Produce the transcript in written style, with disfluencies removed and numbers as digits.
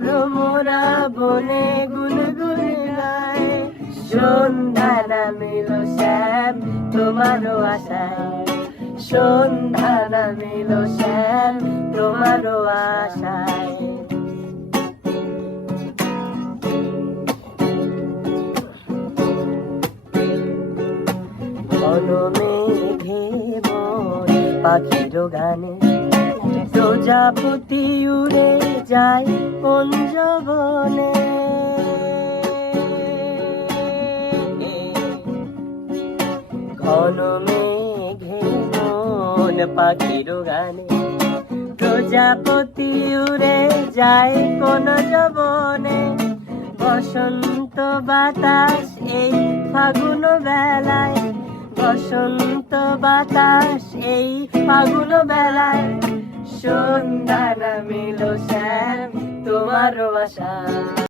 ভ্রমরা বনে গুনগুনে গায়, সন্ধ্যা নামিল শ্যাম তোমারও আশায়, সন্ধ্যা নামিল শ্যাম তোমারও আশায়। ঘন মেঘে মোরে পাখির গানে, প্রজাপতি উড়ে যায় পঞ্জবনে। ঘন মেঘে মন পাখির গানে, প্রজাপতি উড়ে যায় কোন যবনে। বসন্ত বাতাস এই ফাগুন বেলায়, বসন্ত বাতাস এই ফাগুন বেলায়, সন্ধ্যা নামিল শ্যাম তোমারও আশা।